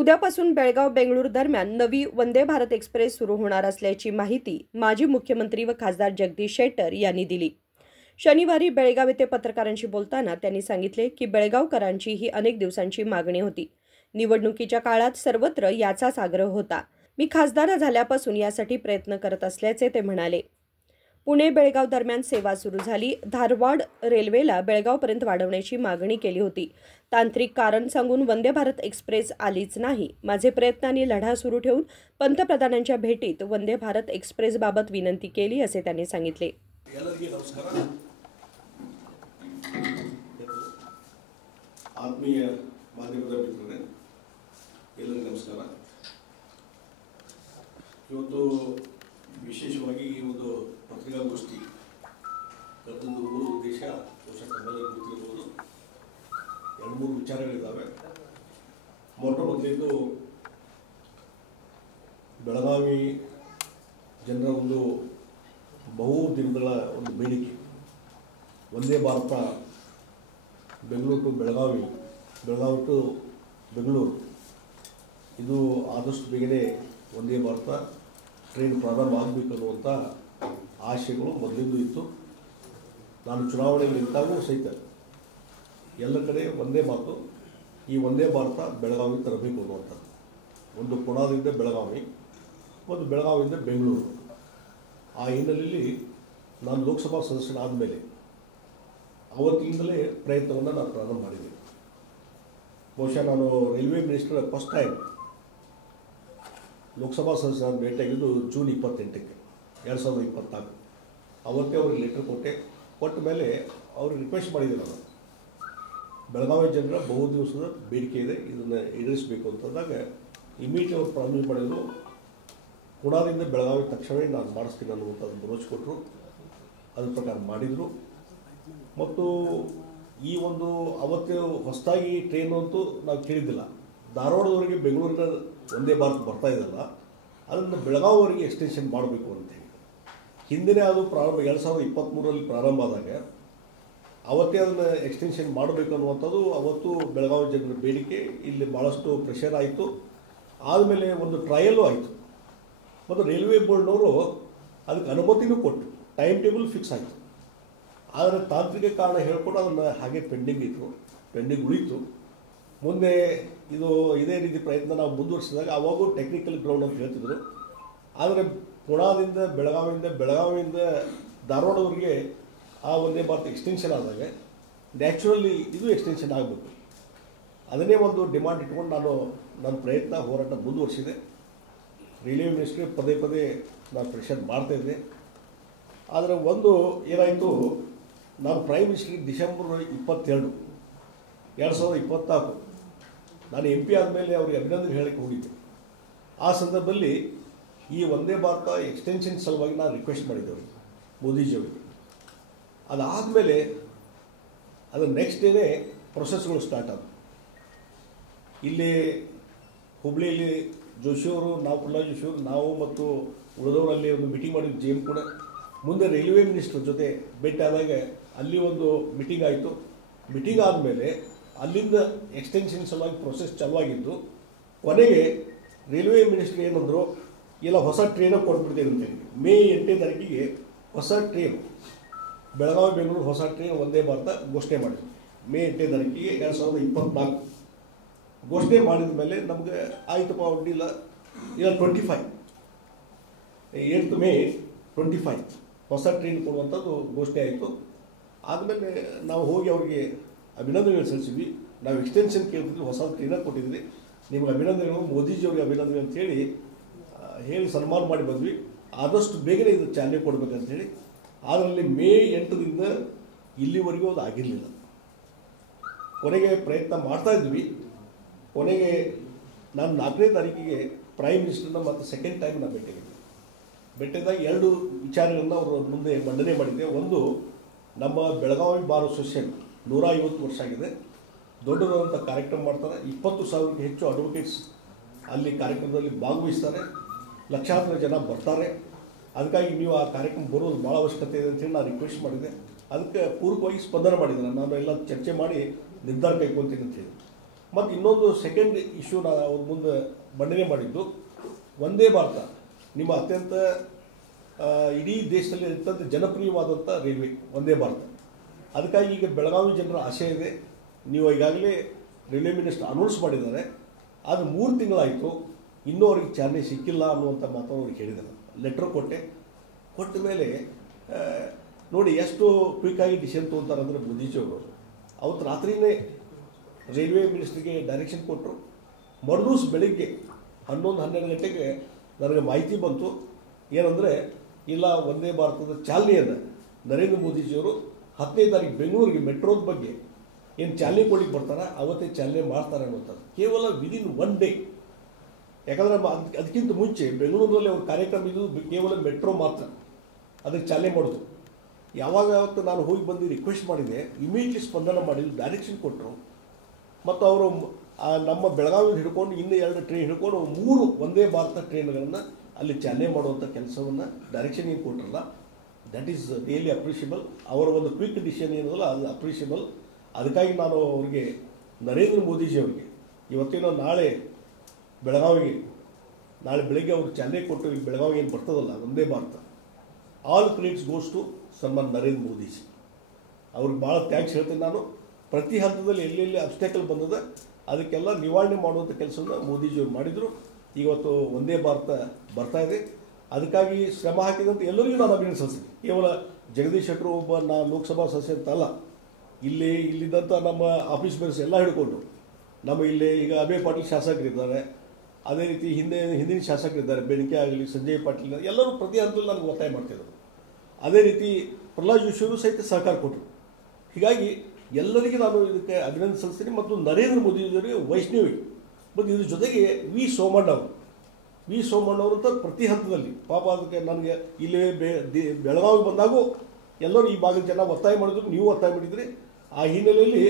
उद्यापासून बेळगाव बेंगळूर दरम्यान नवी वंदे भारत एक्सप्रेस सुरू होणार असल्याची माहिती माजी मुख्यमंत्री व खासदार जगदीश शेट्टर यांनी दिली। शनिवारी बेळगाव येथे पत्रकारांशी बोलताना त्यांनी सांगितले की बेळगावकरांची ही अनेक दिवसांची मागणी होती। निवडणुकीच्या काळात सर्वत्र याचाच आग्रह होता। मी खासदार झाल्यापासून यासाठी प्रयत्न करत असल्याचे ते म्हणाले। पुणे बेळगाव दरम्यान सेवा सुरू झाली। धारवाड रेल्वेला बेळगावपर्यंत वाढवण्याची मागणी केली होती। तांत्रिक कारण सांगून वंदे भारत एक्सप्रेस आलीच नाही। माझे प्रयत्न आणि लढा सुरू ठेवून पंतप्रधानांच्या भेटीत वंदे भारत एक्सप्रेस बाबत विनंती केली असे त्यांनी सांगितले। ಆತ್ಮೀಯ ಮಾಧ್ಯಮದ ಮಿತ್ರರೇ ಎಲ್ಲರಿಗೂ ನಮಸ್ಕಾರ। ಇವತ್ತು ವಿಶೇಷವಾಗಿ ಈ ಒಂದು ಪತ್ರಿಕಾಗೋಷ್ಠಿ ಅದೊಂದು ಮೂರು ಉದ್ದೇಶ ಬಹುಶಃ ತಮ್ಮೆಲ್ಲರಿಗೂ ಗೊತ್ತಿರಬಹುದು। ಎರಡು ಮೂರು ವಿಚಾರಗಳಿದ್ದಾವೆ। ಮೊಟ್ಟ ಮೊದಲನೇದು ಬೆಳಗಾವಿ ಜನರ ಒಂದು ಬಹು ದಿನಗಳ ಒಂದು ಬೇಡಿಕೆ ವಂದೇ ಭಾರತ ಬೆಂಗಳೂರು ಟು ಬೆಳಗಾವಿ, ಬೆಳಗಾವಿ ಟು ಬೆಂಗಳೂರು ಇದು ಆದಷ್ಟು ಬೇಗನೆ ವಂದೇ ಭಾರತ ಟ್ರೈನ್ ಪ್ರಾರಂಭ ಆಗಬೇಕು ಅನ್ನುವಂಥ ಆಶಯಗಳು ಮೊದಲಿಂದ ಇತ್ತು। ನಾನು ಚುನಾವಣೆಗೆ ನಿಂತಾಗೂ ಸಹಿತ ಎಲ್ಲ ಕಡೆ ಒಂದೇ ಮಾತು, ಈ ವಂದೇ ಭಾರತ ಬೆಳಗಾವಿ ತರಬೇಕು ಅನ್ನುವಂಥದ್ದು। ಒಂದು ಪುಣಾದಿಂದ ಬೆಳಗಾವಿ, ಒಂದು ಬೆಳಗಾವಿಯಿಂದ ಬೆಂಗಳೂರು। ಆ ಹಿನ್ನೆಲೆಯಲ್ಲಿ ನಾನು ಲೋಕಸಭಾ ಸದಸ್ಯನಾದ ಮೇಲೆ ಅವತ್ತಿಂದಲೇ ಪ್ರಯತ್ನವನ್ನು ನಾನು ಪ್ರಾರಂಭ ಮಾಡಿದೆ। ಬಹುಶಃ ನಾನು railway minister first time Lok Sabha ಸದಸ್ಯನಾದ ಭೇಟಿಯಾಗಿದ್ದು ಜೂನ್ 28ಕ್ಕೆ 2024। ಅವತ್ತೇ ಅವ್ರಿಗೆ ಲೆಟರ್ ಕೊಟ್ಟ ಮೇಲೆ ಅವ್ರಿಗೆ ರಿಕ್ವೆಸ್ಟ್ ಮಾಡಿದೆ ನಾನು, ಬೆಳಗಾವಿ ಜನರ ಬಹು ದಿವಸದ ಬೇಡಿಕೆ ಇದೆ, ಇದನ್ನು ಈಡೇರಿಸಬೇಕು ಅಂತಂದಾಗ ಇಮಿಡಿಯೇಟ್ ಅವ್ರು ಪ್ರಾರಂಭ ಮಾಡಿದ್ರು। ಪುಣಾದಿಂದ ಬೆಳಗಾವಿ ತಕ್ಷಣವೇ ನಾನು ಮಾಡಿಸ್ತೀನಿ ಅನ್ನುವಂಥದ್ದು ಭರವಸೆ ಕೊಟ್ಟರು। ಅದ್ರ ಪ್ರಕಾರ ಮಾಡಿದರು। ಮತ್ತು ಈ ಒಂದು ಅವತ್ತು ಹೊಸದಾಗಿ ಟ್ರೈನು ಅಂತೂ ನಾವು ಕೇಳಿದ್ದಿಲ್ಲ। ಧಾರವಾಡದವರೆಗೆ ಬೆಂಗಳೂರಿನ ವಂದೇ ಭಾರತ್ ಬರ್ತಾ ಇದೆಯಲ್ಲ, ಅದನ್ನು ಬೆಳಗಾವಿವರೆಗೆ ಎಕ್ಸ್ಟೆನ್ಷನ್ ಮಾಡಬೇಕು ಅಂತೇಳಿ ಹಿಂದಿನೇ ಅದು ಪ್ರಾರಂಭ 2023ರಲ್ಲಿ ಪ್ರಾರಂಭ ಆದಾಗ ಅವತ್ತೇ ಅದನ್ನು ಎಕ್ಸ್ಟೆನ್ಷನ್ ಮಾಡಬೇಕು ಅನ್ನುವಂಥದ್ದು ಅವತ್ತು ಬೆಳಗಾವಿ ಜನರ ಬೇಡಿಕೆ, ಇಲ್ಲಿ ಭಾಳಷ್ಟು ಪ್ರೆಷರ್ ಆಯಿತು। ಆದಮೇಲೆ ಒಂದು ಟ್ರಯಲ್ಲೂ ಆಯಿತು ಮತ್ತು ರೈಲ್ವೆ ಬೋರ್ಡ್ನವರು ಅದಕ್ಕೆ ಅನುಮತಿನೂ ಕೊಟ್ಟು ಟೈಮ್ ಟೇಬಲ್ ಫಿಕ್ಸ್ ಆಯಿತು। ಆದರೆ ತಾಂತ್ರಿಕ ಕಾರಣ ಹೇಳ್ಕೊಂಡು ಅದನ್ನು ಹಾಗೆ ಪೆಂಡಿಂಗ್ ಉಳಿತು। ಮುಂದೆ ಇದೇ ರೀತಿ ಪ್ರಯತ್ನ ನಾವು ಮುಂದುವರಿಸಿದಾಗ ಅವಾಗೂ ಟೆಕ್ನಿಕಲ್ ಗ್ರೌಂಡ್ ಅಂತ ಹೇಳ್ತಿದ್ರು। ಆದರೆ ಪುಣಾದಿಂದ ಬೆಳಗಾವಿಯಿಂದ ಧಾರವಾಡವರೆಗೆ ಆ ವಂದೇ ಭಾರತ್ ಎಕ್ಸ್ಟೆನ್ಷನ್ ಆದಾಗ ನ್ಯಾಚುರಲಿ ಇದು ಎಕ್ಸ್ಟೆನ್ಷನ್ ಆಗಬೇಕು, ಅದನ್ನೇ ಒಂದು ಡಿಮಾಂಡ್ ಇಟ್ಕೊಂಡು ನನ್ನ ಪ್ರಯತ್ನ ಹೋರಾಟ ಮುಂದುವರಿಸಿದೆ। ರೈಲ್ವೆ ಮಿನಿಸ್ಟ್ರಿ ಪದೇ ನಾನು ಪ್ರೆಷರ್ ಮಾಡ್ತಾಯಿದ್ದೆ। ಆದರೆ ಒಂದು ಏನಾಯಿತು, ನಾನು ಪ್ರೈಮ್ ಮಿನಿಸ್ಟರ್ಗೆ ಡಿಸೆಂಬರ್ 22, 2024 ನಾನು MP ಆದಮೇಲೆ ಅವರಿಗೆ ಅಭಿನಂದನೆ ಹೇಳಕ್ಕೆ ಹೋಗಿದ್ದೆ। ಆ ಸಂದರ್ಭದಲ್ಲಿ ಈ ವಂದೇ ಭಾರತ ಎಕ್ಸ್ಟೆನ್ಷನ್ ಸಲುವಾಗಿ ನಾನು ರಿಕ್ವೆಸ್ಟ್ ಮಾಡಿದ್ದೆ ಅವರಿಗೆ, ಮೋದಿಜಿಯವರಿಗೆ। ಅದಾದಮೇಲೆ ಅದು ನೆಕ್ಸ್ಟ್ ಡೇನೇ ಪ್ರೊಸೆಸ್ಗಳು ಸ್ಟಾರ್ಟ್ ಆದವು। ಇಲ್ಲಿ ಹುಬ್ಳಿಯಲ್ಲಿ ಜೋಶಿಯವರು, ಪ್ರಹ್ಲಾದ್ ಜೋಶಿಯವರು, ನಾವು ಮತ್ತು ಉಳಿದವರಲ್ಲಿ ಒಂದು ಮೀಟಿಂಗ್ ಮಾಡಿದ್ದು JM ಕೂಡ। ಮುಂದೆ ರೈಲ್ವೆ ಮಿನಿಸ್ಟರ್ ಜೊತೆ ಭೇಟಿ ಆದಾಗ ಅಲ್ಲಿ ಒಂದು ಮೀಟಿಂಗ್ ಆಯಿತು। ಮೀಟಿಂಗ್ ಆದಮೇಲೆ ಅಲ್ಲಿಂದ ಎಕ್ಸ್ಟೆನ್ಷನ್ ಸಲುವಾಗಿ ಪ್ರೊಸೆಸ್ ಚಾಲುವಾಗಿದ್ದು, ಕೊನೆಗೆ ರೈಲ್ವೆ ಮಿನಿಸ್ಟರ್ ಏನಂದರು, ಇಲ್ಲ ಹೊಸ ಟ್ರೈನ ಕೊಟ್ಬಿಡ್ತೇನೆ ಅಂತೇಳಿ ಮೇ 8ನೇ ತಾರೀಕಿಗೆ ಹೊಸ ಟ್ರೈನ್ ಬೆಳಗಾವಿ ಬೆಂಗಳೂರು ಹೊಸ ಟ್ರೈನ್ ವಂದೇ ಭಾರತ ಘೋಷಣೆ ಮಾಡಿದ್ರು। ಮೇ 8ನೇ ತಾರೀಕಿಗೆ 2024 ಘೋಷಣೆ ಮಾಡಿದ ಮೇಲೆ ನಮಗೆ ಆಯಿತಪ್ಪ, ಅಡ್ಡಿಲ್ಲ, ಇಲ್ಲ 25 8th ಮೇ 25 ಹೊಸ ಟ್ರೈನ್ ಕೊಡುವಂಥದ್ದು ಘೋಷಣೆ ಆಯಿತು। ಆದಮೇಲೆ ನಾವು ಹೋಗಿ ಅವರಿಗೆ ಅಭಿನಂದನೆಗಳು ಸಲ್ಲಿಸಿದ್ವಿ। ನಾವು ಎಕ್ಸ್ಟೆನ್ಷನ್ ಕೇಳ್ತಿದ್ವಿ, ಹೊಸ ಟ್ರೈನ ಕೊಟ್ಟಿದ್ವಿ, ನಿಮಗೆ ಅಭಿನಂದನೆಗಳು, ಮೋದಿಜಿಯವ್ರಿಗೆ ಅಭಿನಂದನೆ ಅಂತೇಳಿ ಹೇಳಿ ಸನ್ಮಾನ ಮಾಡಿ ಬಂದ್ವಿ। ಆದಷ್ಟು ಬೇಗನೆ ಇದು ಚಾಲನೆ ಕೊಡಬೇಕಂತೇಳಿ। ಅದರಲ್ಲಿ ಮೇ 8ರಿಂದ ಇಲ್ಲಿವರೆಗೂ ಅದು ಆಗಿರಲಿಲ್ಲ। ಕೊನೆಗೆ ಪ್ರಯತ್ನ ಮಾಡ್ತಾಯಿದ್ವಿ। ಕೊನೆಗೆ ನಾನು 4ನೇ ತಾರೀಕಿಗೆ ಪ್ರೈಮ್ ಮಿನಿಸ್ಟರ್ನ ಮತ್ತು ಸೆಕೆಂಡ್ ಟೈಮ್ ನಾನು ಭೇಟಿಯಾದಾಗ 2 ವಿಚಾರಗಳನ್ನು ಅವರು ಮುಂದೆ ಮಂಡನೆ ಮಾಡಿದ್ದೆ। ಒಂದು, ನಮ್ಮ ಬೆಳಗಾವಿ ಬಾರ್ ಅಸೋಸಿಯೇಷನ್ 150 ವರ್ಷ ಆಗಿದೆ, ದೊಡ್ಡದಾದಂಥ ಕಾರ್ಯಕ್ರಮ ಮಾಡ್ತಾರೆ, 20,000ಕ್ಕೂ ಹೆಚ್ಚು ಅಡ್ವೊಕೇಟ್ಸ್ ಅಲ್ಲಿ ಕಾರ್ಯಕ್ರಮದಲ್ಲಿ ಭಾಗವಹಿಸ್ತಾರೆ, ಲಕ್ಷಾಂತರ ಜನ ಬರ್ತಾರೆ। ಅದಕ್ಕಾಗಿ ನೀವು ಆ ಕಾರ್ಯಕ್ರಮ ಬರೋದು ಭಾಳ ಅವಶ್ಯಕತೆ ಇದೆ ಅಂತೇಳಿ ನಾನು ರಿಕ್ವೆಸ್ಟ್ ಮಾಡಿದೆ। ಅದಕ್ಕೆ ಪೂರ್ವಕವಾಗಿ ಸ್ಪಂದನೆ ಮಾಡಿದ್ದಾರೆ, ನಾನು ಎಲ್ಲ ಚರ್ಚೆ ಮಾಡಿ ನಿರ್ಧಾರ ಕೈಗೊಳ್ತೀನಿ ಅಂತೇಳಿ। ಮತ್ತು ಇನ್ನೊಂದು ಸೆಕೆಂಡ್ ಇಶ್ಯೂ ನಾನು ಅವ್ರ ಮುಂದೆ ಮಂಡನೆ ಮಾಡಿದ್ದು, ವಂದೇ ಭಾರತ ನಿಮ್ಮ ಅತ್ಯಂತ ಇಡೀ ದೇಶದಲ್ಲಿ ಅತ್ಯಂತ ಜನಪ್ರಿಯವಾದಂಥ ರೈಲ್ವೆ ವಂದೇ ಭಾರತ. ಅದಕ್ಕಾಗಿ ಈಗ ಬೆಳಗಾವಿ ಜನರ ಆಶೆ ಇದೆ. ನೀವು ಈಗಾಗಲೇ ರೈಲ್ವೆ ಮಿನಿಸ್ಟರ್ ಅನೌನ್ಸ್ ಮಾಡಿದ್ದಾರೆ, ಅದು 3 ತಿಂಗಳಾಯಿತು, ಇನ್ನೂ ಅವ್ರಿಗೆ ಚಾಲನೆ ಸಿಕ್ಕಿಲ್ಲ ಅನ್ನುವಂಥ ಮಾತನ್ನು ಅವ್ರಿಗೆ ಹೇಳಿದ್ದಾರೆ. ಲೆಟ್ರ್ ಕೊಟ್ಟ ಮೇಲೆ ನೋಡಿ ಎಷ್ಟು ಕ್ವಿಕ್ಕಾಗಿ ಡಿಸಿಷನ್ ತೊಗೊತಾರೆ ಅಂದರೆ ಮೋದಿಜಿಯವರು ಅವತ್ತು ರಾತ್ರಿಯೇ ರೈಲ್ವೆ ಮಿನಿಸ್ಟ್ರಿಗೆ ಡೈರೆಕ್ಷನ್ ಕೊಟ್ಟರು. ಮರುದಿವಸ ಬೆಳಿಗ್ಗೆ 11-12 ಗಂಟೆಗೆ ನನಗೆ ಮಾಹಿತಿ ಬಂತು, ಏನಂದರೆ ಇಲ್ಲ ವಂದೇ ಭಾರತದ ಚಾಲನೆಯನ್ನು ನರೇಂದ್ರ ಮೋದಿಜಿಯವರು 10ನೇ ತಾರೀಕು ಬೆಂಗಳೂರಿಗೆ ಮೆಟ್ರೋದ ಬಗ್ಗೆ ಏನು ಚಾಲನೆ ಕೊಡ್ಲಿಕ್ಕೆ ಬರ್ತಾರೆ ಅವತ್ತೇ ಚಾಲನೆ ಮಾಡ್ತಾರೆ ಅನ್ನುವಂಥದ್ದು. ಕೇವಲ ವಿದಿನ್ 1 ಡೇ. ಯಾಕಂದರೆ ಅದಕ್ಕಿಂತ ಮುಂಚೆ ಬೆಂಗಳೂರಿನಲ್ಲಿ ಅವ್ರ ಕಾರ್ಯಕ್ರಮ ಇದು ಕೇವಲ ಮೆಟ್ರೋ ಮಾತ್ರ ಅದಕ್ಕೆ ಚಾಲನೆ ಮಾಡೋದು. ಯಾವತ್ತು ನಾನು ಹೋಗಿ ಬಂದು ರಿಕ್ವೆಸ್ಟ್ ಮಾಡಿದೆ, ಇಮಿಡಿಯೇಟ್ಲಿ ಸ್ಪಂದನ ಮಾಡಿದ್ರು, ಡೈರೆಕ್ಷನ್ ಕೊಟ್ಟರು. ಮತ್ತು ಅವರು ನಮ್ಮ ಬೆಳಗಾವಿ ಹಿಡ್ಕೊಂಡು ಇನ್ನೂ 2 ಟ್ರೈನ್ ಹಿಡ್ಕೊಂಡು 3 ವಂದೇ ಭಾರತ ಟ್ರೈನ್ಗಳನ್ನು ಅಲ್ಲಿ ಚಾಲನೆ ಮಾಡುವಂಥ ಕೆಲಸವನ್ನು ಡೈರೆಕ್ಷನ್ ಏನು ಕೊಟ್ಟರಲ್ಲ, ದಟ್ ಈಸ್ ರಿಯಲಿ ಅಪ್ರಿಷಿಯಬಲ್. ಅವರ ಒಂದು ಕ್ವಿಕ್ ಡಿಸಿಷನ್ ಏನದಲ್ಲ ಅದು ಅಪ್ರಿಷಿಯಬಲ್. ಅದಕ್ಕಾಗಿ ನಾನು ಅವರಿಗೆ ನರೇಂದ್ರ ಮೋದಿಜಿಯವರಿಗೆ ಇವತ್ತೇನೋ ನಾಳೆ ಬೆಳಗ್ಗೆ ಅವರು ಚಾಲನೆ ಕೊಟ್ಟು ಈಗ ಬೆಳಗಾವಿ ಏನು ಬರ್ತದಲ್ಲ Vande Bharat, all credits goes to ಸನ್ಮಾನ್ ನರೇಂದ್ರ ಮೋದಿಜಿ. ಅವ್ರಿಗೆ ಭಾಳ ಥ್ಯಾಂಕ್ಸ್ ಹೇಳ್ತೀನಿ ನಾನು. ಪ್ರತಿ ಹಂತದಲ್ಲಿ ಎಲ್ಲೆಲ್ಲಿ ಅಬ್ಸ್ಟ್ಯಾಕಲ್ ಬಂದದ ಅದಕ್ಕೆಲ್ಲ ನಿವಾರಣೆ ಮಾಡುವಂಥ ಕೆಲಸವನ್ನು ಮೋದಿಜಿಯವರು ಮಾಡಿದರು. ಇವತ್ತು ವಂದೇ ಭಾರತ ಬರ್ತಾ ಇದೆ. ಅದಕ್ಕಾಗಿ ಶ್ರಮ ಹಾಕಿದಂಥ ಎಲ್ಲರಿಗೂ ನಾನು ಅಭಿನಂದಿಸ್ತೀನಿ. ಕೇವಲ ಜಗದೀಶ್ ಶೆಟ್ಟರು ಒಬ್ಬ ಲೋಕಸಭಾ ಸದಸ್ಯ ಅಂತ ಅಲ್ಲ, ಇಲ್ಲಿದ್ದಂಥ ನಮ್ಮ ಆಫೀಸ್ ಬೇರ್ಸ್ ಎಲ್ಲ ಹಿಡ್ಕೊಂಡು ನಮ್ಮ ಇಲ್ಲಿ ಈಗ ಅಭಯ್ ಪಾಟೀಲ್ ಶಾಸಕರಿದ್ದಾರೆ, ಅದೇ ರೀತಿ ಹಿಂದಿನ ಶಾಸಕರಿದ್ದಾರೆ, ಬೆಣಿಕೆ ಆಗಲಿ ಸಂಜಯ್ ಪಾಟೀಲ್, ಎಲ್ಲರೂ ಪ್ರತಿ ಹಂತದಲ್ಲಿ ನನಗೆ ಒತ್ತಾಯ ಮಾಡ್ತಿದ್ದರು. ಅದೇ ರೀತಿ ಪ್ರಹ್ಲಾದ್ ಜೋಶಿಯವರು ಸಹಿತ ಸಹಕಾರ ಕೊಟ್ಟರು. ಹೀಗಾಗಿ ಎಲ್ಲರಿಗೂ ನಾನು ಇದಕ್ಕೆ ಅಭಿನಂದನೆ ಸಲ್ಲಿಸ್ತೀನಿ. ಮತ್ತು ನರೇಂದ್ರ ಮೋದಿಯವರಿಗೆ ವೈಷ್ಣವಿ ಮತ್ತು ಇದ್ರ ಜೊತೆಗೆ ವಿ ಸೋಮಣ್ಣವರು ಅಂತ ಪ್ರತಿ ಹಂತದಲ್ಲಿ ಪಾಪ ಅದಕ್ಕೆ ನನಗೆ ಇಲ್ಲಿ ಬೆಳಗಾವಿ ಬಂದಾಗೂ ಎಲ್ಲರೂ ಈ ಭಾಗದ ಜನ ಒತ್ತಾಯ ಮಾಡಿದ್ರು, ನೀವು ಒತ್ತಾಯ ಮಾಡಿದ್ರಿ. ಆ ಹಿನ್ನೆಲೆಯಲ್ಲಿ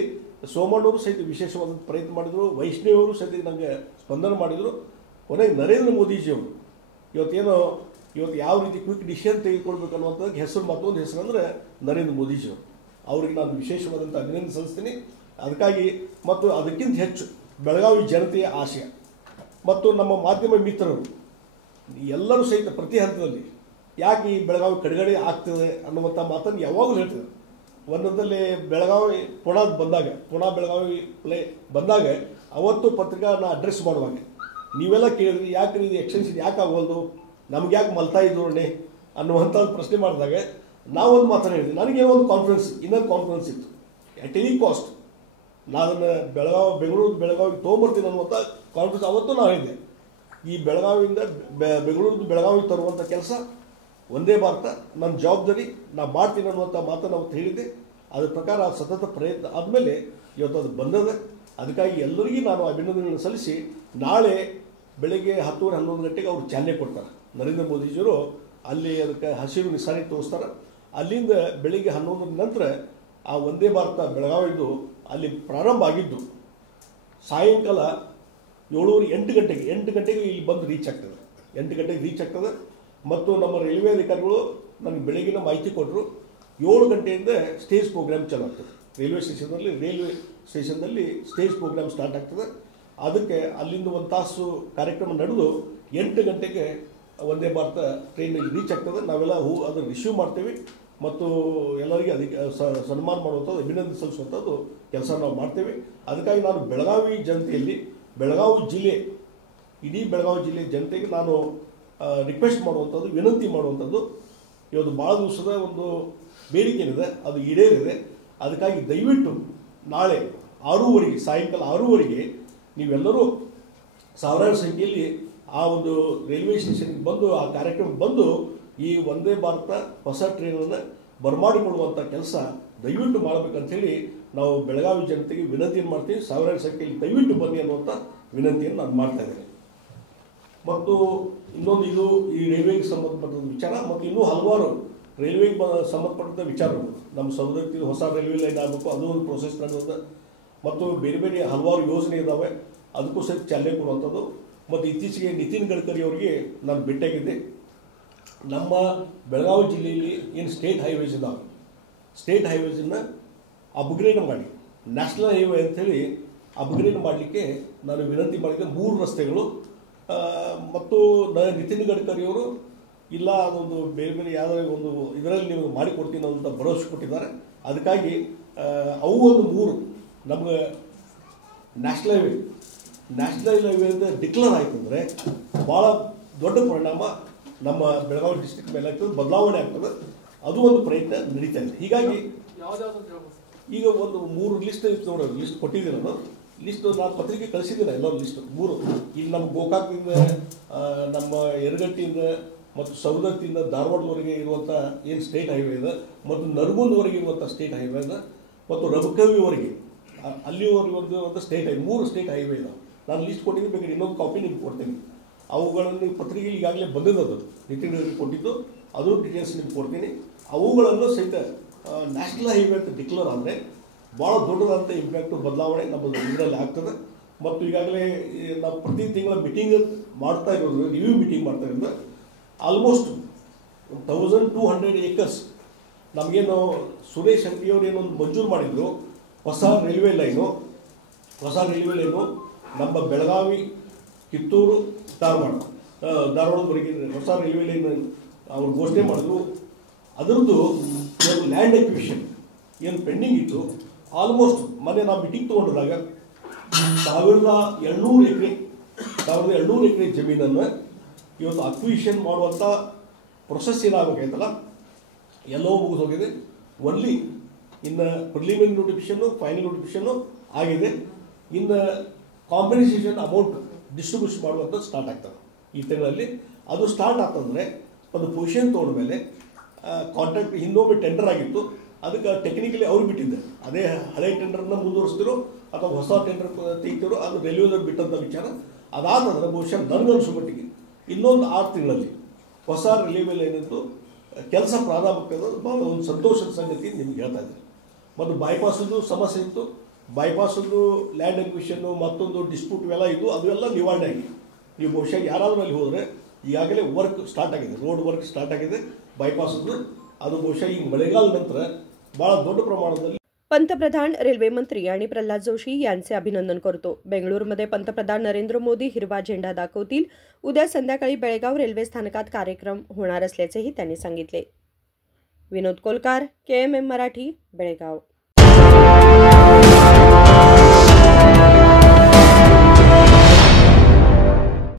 ಸೋಮಣ್ಣವರು ಸಹಿತ ವಿಶೇಷವಾದ ಪ್ರಯತ್ನ ಮಾಡಿದರು, ವೈಷ್ಣವಿಯವರು ಸಹಿತ ನನಗೆ ಸ್ಪಂದನ ಮಾಡಿದರು. ಕೊನೆಗೆ ನರೇಂದ್ರ ಮೋದಿಜಿಯವರು ಇವತ್ತು ಯಾವ ರೀತಿ ಕ್ವಿಕ್ ಡಿಸಿಷನ್ ತೆಗೆದುಕೊಳ್ಬೇಕು ಅನ್ನುವಂಥದ್ದು ಮತ್ತೊಂದು ಹೆಸರು ಅಂದರೆ ನರೇಂದ್ರ ಮೋದಿಜಿಯವರು. ಅವರಿಗೆ ನಾನು ವಿಶೇಷವಾದಂಥ ಅಭಿನಂದನೆ ಸಲ್ಲಿಸ್ತೀನಿ. ಅದಕ್ಕಾಗಿ ಮತ್ತು ಅದಕ್ಕಿಂತ ಹೆಚ್ಚು ಬೆಳಗಾವಿ ಜನತೆಯ ಆಶಯ ಮತ್ತು ನಮ್ಮ ಮಾಧ್ಯಮ ಮಿತ್ರರು ಎಲ್ಲರೂ ಸಹಿತ ಪ್ರತಿ ಹಂತದಲ್ಲಿ ಯಾಕೆ ಈ ಬೆಳಗಾವಿ ಕಡೆಗಡೆ ಆಗ್ತದೆ ಅನ್ನುವಂಥ ಮಾತನ್ನು ಯಾವಾಗಲೂ ಹೇಳ್ತಿದ್ದಾರೆ. ಒಂದೊಂದಲ್ಲಿ ಬೆಳಗಾವಿ ಪುಣಾ ಬೆಳಗಾವಿ ಬಂದಾಗ ಅವತ್ತು ಪತ್ರಿಕಾನ ಅಡ್ರೆಸ್ ಮಾಡುವಾಗ ನೀವೆಲ್ಲ ಕೇಳಿದ್ರಿ, ಯಾಕೆ ಇದು ಎಕ್ಸ್ಟೆನ್ಷನ್ ಯಾಕೆ ಆಗೋಲ್ದು, ನಮ್ಗೆ ಯಾಕೆ ಮಲ್ತಾ ಇದ್ದೋಣೆ ಅನ್ನುವಂಥ ಪ್ರಶ್ನೆ ಮಾಡಿದಾಗ ನಾವೊಂದು ಮಾತನ್ನು ಹೇಳಿದ್ವಿ. ನನಗೇನೋ ಒಂದು ಇನ್ನೊಂದು ಕಾನ್ಫಿಡೆನ್ಸ್ ಇತ್ತು. ಅಟ್ ಎನಿ ಕಾಸ್ಟ್ ನಾನು ಬೆಳಗಾವಿಗೆ ತೊಗೊಂಬರ್ತೀನಿ ಅನ್ನುವಂಥ ಕಾನ್ಫಿಡೆನ್ಸ್ ಅವತ್ತು ನಾನು ಹೇಳಿದ್ದೆ. ಈ ಬೆಳಗಾವಿಯಿಂದ ಬೆಳಗಾವಿಗೆ ತರುವಂಥ ಕೆಲಸ ವಂದೇ ಭಾರತ ನನ್ನ ಜವಾಬ್ದಾರಿ, ನಾನು ಮಾಡ್ತೀನಿ ಅನ್ನುವಂಥ ಮಾತನ್ನು ಅವತ್ತು ಹೇಳಿದ್ದೆ. ಅದ್ರ ಪ್ರಕಾರ ಸತತ ಪ್ರಯತ್ನ ಆದಮೇಲೆ ಇವತ್ತು ಅದು ಬಂದದ. ಅದಕ್ಕಾಗಿ ಎಲ್ಲರಿಗೂ ನಾನು ಅಭಿನಂದನೆಗಳನ್ನು ಸಲ್ಲಿಸಿ ನಾಳೆ ಬೆಳಗ್ಗೆ 10-11 ಗಂಟೆಗೆ ಅವರು ಚಾಲನೆ ಕೊಡ್ತಾರೆ. ನರೇಂದ್ರ ಮೋದಿಜಿಯವರು ಅಲ್ಲಿ ಅದಕ್ಕೆ ಹಸಿರು ನಿಶಾನೆ ತೋರಿಸ್ತಾರೆ. ಅಲ್ಲಿಂದ ಬೆಳಿಗ್ಗೆ 11 ನಂತರ ಆ ವಂದೇ ಭಾರತ ಬೆಳಗಾವಿದು ಅಲ್ಲಿ ಪ್ರಾರಂಭ ಆಗಿದ್ದು ಸಾಯಂಕಾಲ 8 ಗಂಟೆಗೆ ಇಲ್ಲಿ ಬಂದು ರೀಚ್ ಆಗ್ತದೆ. 8 ಗಂಟೆಗೆ ರೀಚ್ ಆಗ್ತದೆ. ಮತ್ತು ನಮ್ಮ ರೈಲ್ವೆ ಅಧಿಕಾರಿಗಳು ನನಗೆ ಬೆಳಗಿನ ಮಾಹಿತಿ ಕೊಟ್ಟರು, 7 ಗಂಟೆಯಿಂದ ಸ್ಟೇಜ್ ಪ್ರೋಗ್ರಾಮ್ ಚಾಲು ಆಗ್ತದೆ. ರೈಲ್ವೆ ಸ್ಟೇಷನ್ನಲ್ಲಿ ಸ್ಟೇಜ್ ಪ್ರೋಗ್ರಾಮ್ ಸ್ಟಾರ್ಟ್ ಆಗ್ತದೆ. ಅದಕ್ಕೆ ಅಲ್ಲಿಂದ 1 ತಾಸು ಕಾರ್ಯಕ್ರಮ ನಡೆದು 8 ಗಂಟೆಗೆ ವಂದೇ ಭಾರತ ಟ್ರೈನಲ್ಲಿ ರೀಚ್ ಆಗ್ತದೆ. ನಾವೆಲ್ಲ ಅದನ್ನು ರಿಸೀವ್ ಮಾಡ್ತೇವೆ ಮತ್ತು ಎಲ್ಲರಿಗೆ ಅದಕ್ಕೆ ಸನ್ಮಾನ ಮಾಡುವಂಥದ್ದು, ಅಭಿನಂದನೆ ಸಲ್ಲಿಸುವಂಥದ್ದು ಕೆಲಸ ನಾವು ಮಾಡ್ತೇವೆ. ಅದಕ್ಕಾಗಿ ನಾನು ಬೆಳಗಾವಿ ಜನತೆಯಲ್ಲಿ ಇಡೀ ಬೆಳಗಾವಿ ಜಿಲ್ಲೆ ಜನತೆಗೆ ನಾನು ರಿಕ್ವೆಸ್ಟ್ ಮಾಡುವಂಥದ್ದು, ವಿನಂತಿ ಮಾಡುವಂಥದ್ದು, ಇವತ್ತು ಭಾಳ ದಿವಸದ ಒಂದು ಬೇಡಿಕೆ ಏನಿದೆ ಅದು ಈಡೇರಿದೆ. ಅದಕ್ಕಾಗಿ ದಯವಿಟ್ಟು ನಾಳೆ 6:30 ಸಾಯಂಕಾಲ 6:30 ನೀವೆಲ್ಲರೂ ಸಾವಿರಾರು ಸಂಖ್ಯೆಯಲ್ಲಿ ಆ ಒಂದು ರೈಲ್ವೆ ಸ್ಟೇಷನ್ಗೆ ಬಂದು ಆ ಕಾರ್ಯಕ್ರಮಕ್ಕೆ ಬಂದು ಈ ವಂದೇ ಭಾರತ ಹೊಸ ಟ್ರೈನನ್ನು ಬರಮಾಡಿಕೊಳ್ಳುವಂಥ ಕೆಲಸ ದಯವಿಟ್ಟು ಮಾಡಬೇಕಂತೇಳಿ ನಾವು ಬೆಳಗಾವಿ ಜನತೆಗೆ ವಿನಂತಿಯನ್ನು ಮಾಡ್ತೀವಿ. ಸಾವಿರಾರು ಸಂಖ್ಯೆಯಲ್ಲಿ ದಯವಿಟ್ಟು ಬನ್ನಿ ಅನ್ನುವಂಥ ವಿನಂತಿಯನ್ನು ನಾನು ಮಾಡ್ತಾ ಇದ್ದೇನೆ. ಮತ್ತು ಇನ್ನೊಂದು ಇದು ಈ ರೈಲ್ವೆಗೆ ಸಂಬಂಧಪಟ್ಟ ವಿಚಾರ ಮತ್ತು ಇನ್ನೂ ಹಲವಾರು ರೈಲ್ವೆಗೆ ಸಂಬಂಧಪಟ್ಟಂಥ ವಿಚಾರಗಳು. ನಮ್ಮ ಸೌದತ್ತಿ ಹೊಸ ರೈಲ್ವೆ ಲೈನ್ ಆಗಬೇಕು, ಅದು ಒಂದು ಪ್ರೋಸೆಸ್ ನಡೆದ ಮತ್ತು ಬೇರೆ ಹಲವಾರು ಯೋಜನೆ ಇದ್ದಾವೆ, ಅದಕ್ಕೂ ಸಹ ಚಾಲನೆ ಕೊಡುವಂಥದ್ದು. ಮತ್ತು ಇತ್ತೀಚೆಗೆ ನಿತಿನ್ ಗಡ್ಕರಿ ಅವರಿಗೆ ನಾನು ಭೇಟಿಯಾಗಿದ್ದೆ. ನಮ್ಮ ಬೆಳಗಾವಿ ಜಿಲ್ಲೆಯಲ್ಲಿ ಏನು ಸ್ಟೇಟ್ ಹೈವೇಸ್ ಇದ್ದಾವೆ, ಸ್ಟೇಟ್ ಹೈವೇಸನ್ನು ಅಪ್ಗ್ರೇಡ್ ಮಾಡಿ ನ್ಯಾಷನಲ್ ಹೈವೇ ಅಂಥೇಳಿ ಅಪ್ಗ್ರೇಡ್ ಮಾಡಲಿಕ್ಕೆ ನಾನು ವಿನಂತಿ ಮಾಡಿದ್ದೆ. 3 ರಸ್ತೆಗಳು ಮತ್ತು ನಿತಿನ್ ಗಡ್ಕರಿ ಅವರು ಇಲ್ಲ ಅದೊಂದು ಬೇರೆ ಬೇರೆ ಯಾವುದೇ ಒಂದು ಇದರಲ್ಲಿ ನೀವು ಮಾಡಿಕೊಡ್ತೀನಿ ಅಂತ ಭರವಸೆ ಕೊಟ್ಟಿದ್ದಾರೆ. ಅದಕ್ಕಾಗಿ ಅವು ಒಂದು 3 ನಮಗೆ ನ್ಯಾಷನಲ್ ಹೈವೇ ಅಂತ ಡಿಕ್ಲೇರ್ ಆಯಿತು ಅಂದರೆ ಭಾಳ ದೊಡ್ಡ ಪರಿಣಾಮ ನಮ್ಮ ಬೆಳಗಾವಿ ಡಿಸ್ಟ್ರಿಕ್ಟ್ ಮೇಲೆ ಆಗ್ತದೆ, ಬದಲಾವಣೆ ಆಗ್ತದೆ. ಅದು ಒಂದು ಪ್ರಯತ್ನ ನಡೀತಾ ಇದೆ. ಹೀಗಾಗಿ ಈಗ ಒಂದು 3 ಲಿಸ್ಟ್ ಇತ್ತು ನೋಡಿ, ಲಿಸ್ಟ್ ಕೊಟ್ಟಿದ್ದೀನಿ ನಾನು. ಲಿಸ್ಟ್ ನಾನು ಪತ್ರಿಕೆ ಕಳಿಸಿದ್ದೀನಿ ಎಲ್ಲ ಲಿಸ್ಟ್ 3. ಇಲ್ಲಿ ನಮ್ಮ ಗೋಕಾಕ್ನಿಂದ ನಮ್ಮ ಯರಗಟ್ಟಿಯಿಂದ ಮತ್ತು ಸವದತ್ತಿಯಿಂದ ಧಾರವಾಡದವರೆಗೆ ಇರುವಂಥ ಏನು ಸ್ಟೇಟ್ ಹೈವೇ ಇದೆ, ಮತ್ತು ನರಗುಂದವರೆಗೆ ಇರುವಂಥ ಸ್ಟೇಟ್ ಹೈವೇ ಇದೆ, ಮತ್ತು ರಬಕವಿವರೆಗೆ ಅಲ್ಲಿವರೆಗೆ ಒಂದು ಸ್ಟೇಟ್ ಹೈವೇ 3 ಸ್ಟೇಟ್ ಹೈವೇ ಇದೆ. ನಾನು ಲಿಸ್ಟ್ ಕೊಟ್ಟಿದ್ದು, ಬೇಕಾದ್ರೆ ಇನ್ನೊಂದು ಕಾಪಿ ನಿಮ್ಗೆ ಕೊಡ್ತೀನಿ. ಅವುಗಳನ್ನು ಪತ್ರಿಕೆ ಈಗಾಗಲೇ ಬಂದಿದ್ದು ನಿತಿನ್ ಗಡ್ಕರಿ ಕೊಟ್ಟಿದ್ದು, ಅದು ಡೀಟೇಲ್ಸ್ ನಿಮ್ಗೆ ಕೊಡ್ತೀನಿ. ಅವುಗಳನ್ನು ಸಹಿತ ನ್ಯಾಷನಲ್ ಹೈವೇ ಅಂತ ಡಿಕ್ಲೇರ್ ಆದರೆ ಭಾಳ ದೊಡ್ಡದಾದಂಥ ಇಂಪ್ಯಾಕ್ಟು ಬದಲಾವಣೆ ನಮ್ಮ ಇದರಲ್ಲಿ ಆಗ್ತದೆ. ಮತ್ತು ಈಗಾಗಲೇ ನಾವು ಪ್ರತಿ ತಿಂಗಳ ಮೀಟಿಂಗ್ ಮಾಡ್ತಾ ಇರೋದು, ರಿವ್ಯೂ ಮೀಟಿಂಗ್ ಮಾಡ್ತಾ ಇರೋದು. ಆಲ್ಮೋಸ್ಟ್ 1200 ಏಕರ್ಸ್ ನಮಗೇನು ಸುರೇಶ್ ಅಂಗಡಿಯವರು ಏನೊಂದು ಮಂಜೂರು ಮಾಡಿದ್ರು, ಹೊಸ ರೈಲ್ವೆ ಲೈನು ನಮ್ಮ ಬೆಳಗಾವಿ, ಕಿತ್ತೂರು, ಧಾರವಾಡದವರೆಗೆ ಹೊಸ ರೈಲ್ವೆ ಲೈನ್ ಅವರು ಘೋಷಣೆ ಮಾಡಿದ್ರು. ಅದರದ್ದು ಏನು ಲ್ಯಾಂಡ್ ಎಕ್ವಿಷನ್ ಏನು ಪೆಂಡಿಂಗ್ ಇತ್ತು, ಆಲ್ಮೋಸ್ಟ್ ಮೊನ್ನೆ ನಾವು ಮೀಟಿಂಗ್ ತೊಗೊಂಡಿದ್ದಾಗ 1200 ಎಕರೆ ಜಮೀನನ್ನು ಇವತ್ತು ಅಕ್ವಿಷನ್ ಮಾಡುವಂಥ ಪ್ರೊಸೆಸ್ ಏನಾಗಬೇಕಾಯ್ತಲ್ಲ ಎಲ್ಲವೂ ಮುಗಿದು ಹೋಗಿದೆ. ಒನ್ಲಿ ಇನ್ನು ಪ್ರಿಲಿಮಿನರಿ ನೋಟಿಫಿಕೇಷನ್ನು, ಫೈನಲ್ ನೋಟಿಫಿಕೇಷನ್ನು ಆಗಿದೆ. ಇನ್ನು ಕಾಂಪೆನ್ಸೇಷನ್ ಅಮೌಂಟ್ ಡಿಸ್ಟ್ರಿಬ್ಯೂಷನ್ ಮಾಡುವಂಥದ್ದು ಸ್ಟಾರ್ಟ್ ಆಗ್ತದೆ ಈ ತಿಂಗಳಲ್ಲಿ. ಅದು ಸ್ಟಾರ್ಟ್ ಆಗ್ತಂದರೆ ಒಂದು ಪೊಸಿಷನ್ ತೊಗೊಂಡ ಮೇಲೆ ಕಾಂಟ್ರಾಕ್ಟ್ ಇನ್ನೊಮ್ಮೆ ಟೆಂಡರ್ ಆಗಿತ್ತು, ಅದಕ್ಕೆ ಟೆಕ್ನಿಕಲಿ ಅವ್ರು ಬಿಟ್ಟಿದ್ದೆ. ಅದೇ ಹಳೆ ಟೆಂಡರ್ನ ಮುಂದುವರಿಸ್ತಿರೋ ಅಥವಾ ಹೊಸ ಟೆಂಡರ್ ತೆಗಿತಿರೋ ಅದು ರೈಲ್ವೆದವ್ರು ಬಿಟ್ಟಂಥ ವಿಚಾರ. ಅದಾದಂದ್ರೆ ಬಹುಶಃ ನನಗನ್ಸೋ ಮಟ್ಟಿಗೆ ಇನ್ನೊಂದು 6 ತಿಂಗಳಲ್ಲಿ ಹೊಸ ರೈಲ್ವೆ ಲೈನದ್ದು ಕೆಲಸ ಪ್ರಾರಂಭ ಭಾಳ ಒಂದು ಸಂತೋಷದ ಸಂಗತಿ ನಿಮ್ಗೆ ಹೇಳ್ತಾ ಇದ್ದೀನಿ. ಮತ್ತು ಬೈಪಾಸದ್ದು ಸಮಸ್ಯೆ ಇತ್ತು, ಬೈಪಾಸದ್ದು ಲ್ಯಾಂಡ್ ಎಕ್ವಿಷನ್ನು ಮತ್ತೊಂದು ಡಿಸ್ಪ್ಯೂಟ್ ಇವೆಲ್ಲ ಇದ್ದು, ಅದೆಲ್ಲ ನಿವಾರಣೆ ಆಗಿ ನೀವು ಬಹುಶಃ ಯಾರಾದರೂ ಅಲ್ಲಿ ಹೋದರೆ ಈಗಾಗಲೇ ವರ್ಕ್ ಸ್ಟಾರ್ಟ್ ಆಗಿದೆ, ರೋಡ್ ವರ್ಕ್ ಸ್ಟಾರ್ಟ್ ಆಗಿದೆ ಬೈಪಾಸದ್ದು. ಅದು ಬಹುಶಃ ಈಗ ಮಳೆಗಾಲ ನಂತರ ಭಾಳ ದೊಡ್ಡ प्रमाणात. पंतप्रधान, रेल्वे मंत्री आणि प्रल्हाद जोशी यांचे अभिनंदन करतो. बेंगळुरूमध्ये पंतप्रधान नरेंद्र मोदी हिरवा झेंडा दाखवतील. उद्या संध्याकाळी बेळगाव रेल्वे स्थानकात कार्यक्रम होणार असल्याचेही त्यांनी सांगितले. विनोद कोलकार, KMM मराठी, बेळगाव.